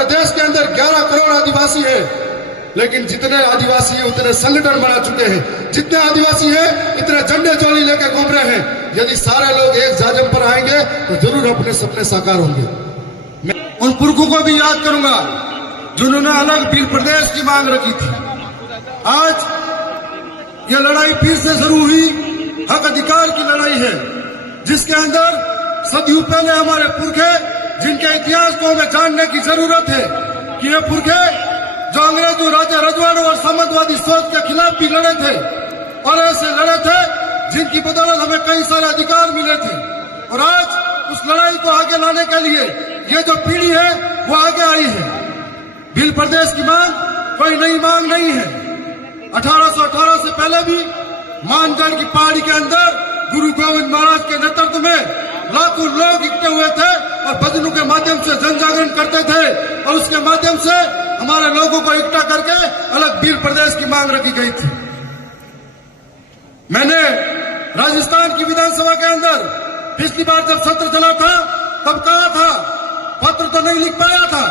पूरे देश के अंदर 11 करोड़ आदिवासी है, लेकिन जितने आदिवासी हैं उतने संगठन बना चुके हैं, जितने आदिवासी हैं इतने झंडे चोली लेके घूम रहे हैं। यदि सारे लोग एक जाजम पर आएंगे तो जरूर अपने सपने साकार होंगे। मैं उन पुरखों को भी याद करूंगा जिन्होंने अलग भील प्रदेश की मांग रखी थी। आज ये लड़ाई फिर से शुरू हुई, हक अधिकार की लड़ाई है, जिसके अंदर सदियों पहले हमारे पुरखे, जिनके इतिहास को हमें जानने की जरूरत है कि ये पुरखे जो अंग्रेजों, राजा रजवाड़ों और सामंतवादी सोच के खिलाफ भी लड़े थे और ऐसे लड़े थे जिनकी बदौलत हमें कई सारे अधिकार मिले थे। और आज उस लड़ाई को आगे लाने के लिए ये जो पीढ़ी है वो आगे आई है। भील प्रदेश की मांग कोई नई मांग नहीं है। 1818 से पहले भी मानगढ़ की पहाड़ी के अंदर गुरु गोविंद महाराज के नेतृत्व में लाखों लोग इकट्ठे हुए थे और भजनों के माध्यम से जन जागरण करते थे और उसके माध्यम से हमारे लोगों को इकट्ठा करके अलग भील प्रदेश की मांग रखी गई थी। मैंने राजस्थान की विधानसभा के अंदर पिछली बार जब सत्र चला था तब कहा था, पत्र तो नहीं लिख पाया था,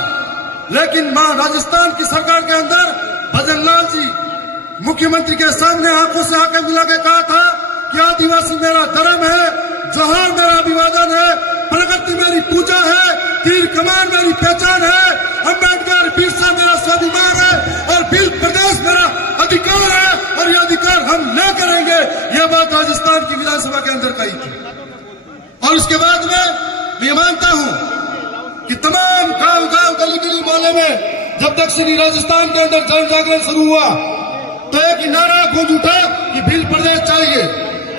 लेकिन राजस्थान की सरकार के अंदर भजन लाल जी मुख्यमंत्री के सामने आंखों से आंखें मिला के कहा था कि आदिवासी मेरा धर्म है, जोहार मेरा अभिवादन है, प्रगति मेरी पूजा है, तीर कमान मेरी पहचान है, अम्बेडकर बिरसा मेरा स्वाभिमान है और भील प्रदेश मेरा अधिकार है और ये अधिकार हम न करेंगे। यह बात राजस्थान की विधानसभा के अंदर कही थी। और उसके बाद में मैं मानता हूं कि तमाम गांव गांव गली गली मोहल्ले में जब दक्षिणी राजस्थान के अंदर जन जागरण शुरू हुआ तो एक ही नारा गूंज उठा कि भील प्रदेश चाहिए।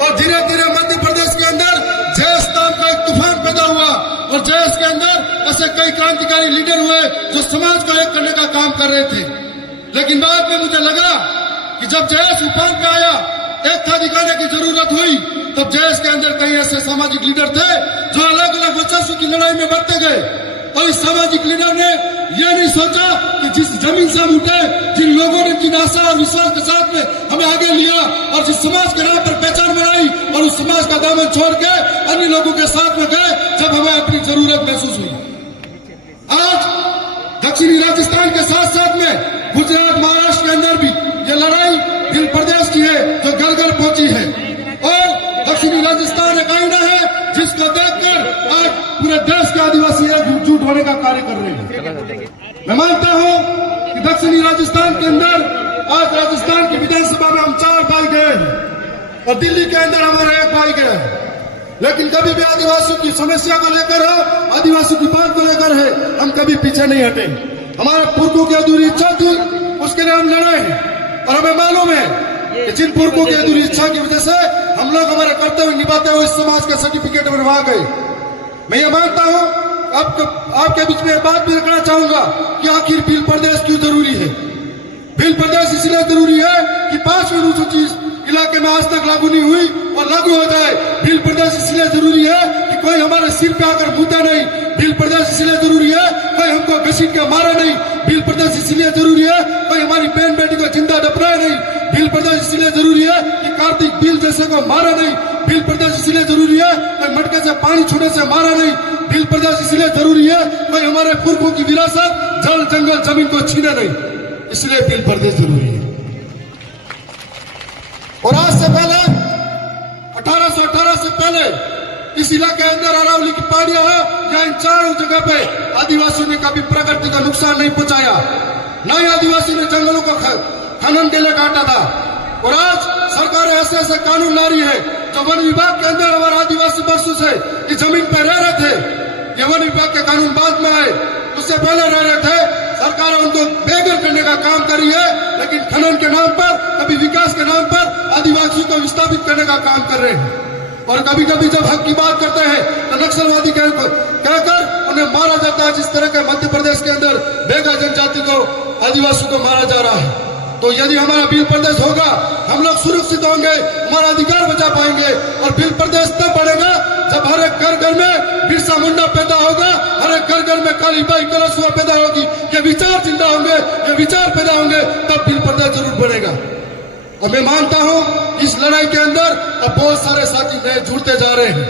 और धीरे धीरे मध्य प्रदेश के अंदर जयस नाम का एक तूफान पैदा हुआ और जयस के अंदर ऐसे कई क्रांतिकारी लीडर हुए जो समाज को एक करने का काम कर रहे थे। लेकिन बाद में मुझे लगा कि जब जयस उफान पे आया, एक था दिखाने की जरूरत हुई, तब जयस के अंदर कई ऐसे सामाजिक लीडर थे जो अलग अलग वर्चस्व की लड़ाई में बढ़ते गए। और इस सामाजिक लीडर ने यह नहीं सोचा कि जिस जमीन से हम उठे, जिन लोगों ने जिन आशा और विश्वास के साथ में हमें आगे लिया और जिस समाज के नाम पर पहचान बनाई और उस समाज का दामन छोड़ के अन्य लोगों के साथ में गए जब हमें अपनी जरूरत महसूस हुई। आज दक्षिणी राजस्थान के साथ साथ में गुजरात, महाराष्ट्र के अंदर भी ये लड़ाई भील प्रदेश की है जो घर घर पहुंची है। और दक्षिणी राजस्थान एक आईना है जिसको देखकर आज पूरे देश के आदिवासी एकजुट होने का कार्य कर रहे हैं। मैं मानता हूं कि दक्षिणी राजस्थान के अंदर आज राजस्थान की विधानसभा में हम 4 भाई गए हैं और दिल्ली के अंदर हमारा 1 भाई गया है, लेकिन कभी भी आदिवासियों की समस्या को लेकर हो, आदिवासियों की बात को लेकर है, हम कभी पीछे नहीं हटे। हमारे पुरखों की अधूरी इच्छा थी, उसके लिए हम लड़े हैं और हमें मालूम है कि जिन पुरखों की अधूरी इच्छा की वजह से हम लोग हमारे कर्तव्य निभाते हुए इस समाज का सर्टिफिकेट बनवा गए। मैं ये मानता हूं, आपके बीच में बात भी रखना चाहूंगा कि आखिर भील प्रदेश क्यों जरूरी है। भील प्रदेश इसलिए जरूरी है कि 5वीं अनुसूची इलाके में आज तक लागू नहीं हुई और लागू हो जाए। भील प्रदेश इसलिए जरूरी है कि कोई हमारे सिर पे आकर मुद्दा नहीं। भील प्रदेश इसलिए जरूरी है कोई हमको घसीट के मारा नहीं। भील प्रदेश इसलिए जरूरी है कोई हमारी बहन बेटी को जिंदा डपराए नहीं। भील प्रदेश इसलिए जरूरी है कि कार्तिक भील जैसे को मारा नहीं। भील प्रदेश इसलिए जरूरी है कोई मटके से पानी छूने से मारा नहीं। भील प्रदेश इसलिए जरूरी है कोई हमारे पुरखों की विरासत जल जंगल जमीन को छीने नहीं। इसलिए भील प्रदेश जरूरी है। और आज से पहले 1818 से पहले इस इलाके के अंदर अरावली की पहाड़ियां है, या इन चारों जगह पे आदिवासियों ने कभी प्रकृति का नुकसान नहीं पहुंचाया, न ही आदिवासी ने जंगलों को खनन के लिए काटा था। और आज सरकार ऐसे ऐसे कानून ला रही है जो वन विभाग के अंदर हमारे आदिवासी वर्षों से इस जमीन पर रह रहे थे। ये वन विभाग के कानून बाद में आए, उससे पहले रह रहे थे। सरकार उनको बेघर करने का काम कर रही है, लेकिन खनन के नाम पर, कभी विकास के नाम पर आदिवासियों को विस्थापित करने का काम कर रहे हैं। और कभी कभी जब हक की बात करते हैं तो नक्सलवादी कहकर उन्हें मारा जाता है। जिस तरह के मध्य प्रदेश के अंदर बेघर जनजाति को, आदिवासियों को मारा जा रहा है। तो यदि हमारा भील प्रदेश होगा, हम लोग सुरक्षित होंगे, हमारा अधिकार बचा पाएंगे। और भील प्रदेश तब बढ़ेगा जब हर एक घर घर में बिरसा मुंडा पैदा होगा, हर एक घर घर में कालीबाई कलशुआ पैदा होगी, ये विचार जिंदा होंगे, ये विचार पैदा होंगे, तब भील प्रदेश जरूर बढ़ेगा। और मैं मानता हूं इस लड़ाई के अंदर अब बहुत सारे साथी नए जुड़ते जा रहे हैं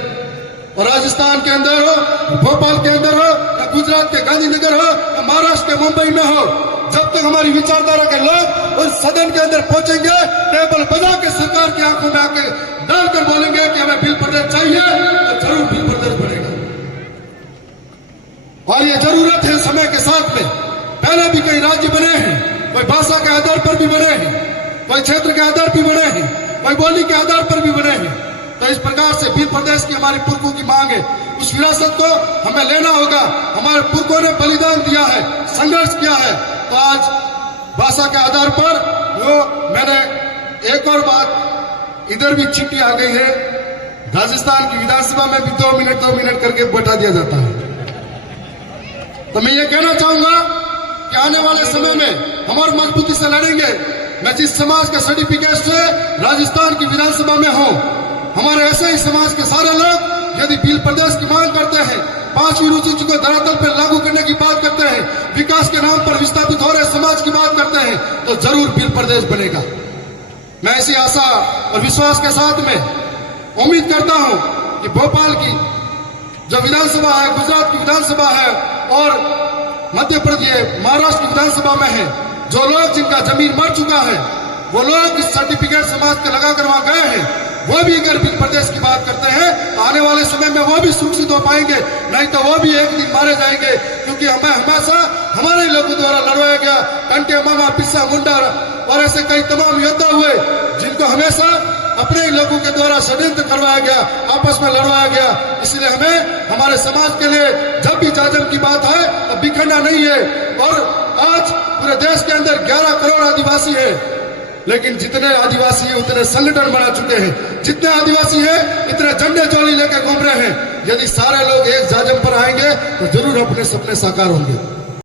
और राजस्थान के अंदर हो, भोपाल के अंदर हो, या गुजरात के गांधीनगर हो, या महाराष्ट्र के मुंबई में हो, जब तक हमारी विचारधारा के लोग उस सदन के अंदर पहुंचेंगे, टेबल बजा के सरकार की आंखों में आके डालकर बोलेंगे कि हमें बिल प्रदेश चाहिए, तो जरूर बिल प्रदेश बनेगा। और ये जरूरत है समय के साथ में। पहले भी कई राज्य बने हैं, कोई भाषा के आधार पर भी बने हैं, कोई क्षेत्र के आधार पर भी बने हैं, कोई बोली के आधार पर भी बने हैं। तो इस प्रकार से बिल प्रदेश की हमारी पुरखों की मांग है, उस विरासत को हमें लेना होगा। हमारे पुरखों ने बलिदान दिया है, संघर्ष किया है। तो आज भाषा के आधार पर वो मैंने एक और बात, इधर भी चिट्ठी आ गई है, राजस्थान की विधानसभा में भी 2 मिनट करके बैठा दिया जाता है। तो मैं ये कहना चाहूंगा कि आने वाले समय में हम और मजबूती से लड़ेंगे। मैं जिस समाज के सर्टिफिकेट से राजस्थान की विधानसभा में हूं, हमारे ऐसे ही समाज के सारे लोग यदि बिल प्रदेश की मांग करते हैं, 5वीं अनुसूची को धरातल पर लागू करने की बात करते हैं, विकास के नाम पर विस्थापित हो रहे समाज की बात करते हैं, तो जरूर बिल प्रदेश बनेगा। मैं ऐसी आशा और विश्वास के साथ में उम्मीद करता हूं कि भोपाल की जो विधानसभा है, गुजरात की विधानसभा है और मध्य प्रदेश, महाराष्ट्र की विधानसभा में है, जो लोग जिनका जमीन मर चुका है, वो लोग इस सर्टिफिकेट समाज के लगाकर वहां गए हैं, वो भी अगर बिल प्रदेश की बात करते हैं तो आने वाले समय में वो भी सुरक्षित हो पाएंगे, नहीं तो वो भी एक दिन मारे जाएंगे। क्योंकि हमें हमेशा हमारे लोगों द्वारा लड़वाया गया, कंटे मामा, पिस्सा मुंडा और ऐसे कई तमाम योद्धा हुए जिनको हमेशा अपने ही लोगों के द्वारा षड्यंत्र करवाया गया, आपस में लड़वाया गया। इसलिए हमें हमारे समाज के लिए जब भी जाजम की बात है तो बिखरना नहीं है। और आज पूरे देश के अंदर 11 करोड़ आदिवासी है, लेकिन जितने आदिवासी हैं उतने संगठन बना चुके हैं, जितने आदिवासी हैं इतने झंडे चोली लेके घूम रहे हैं। यदि सारे लोग एक जाजम पर आएंगे तो जरूर अपने सपने साकार होंगे।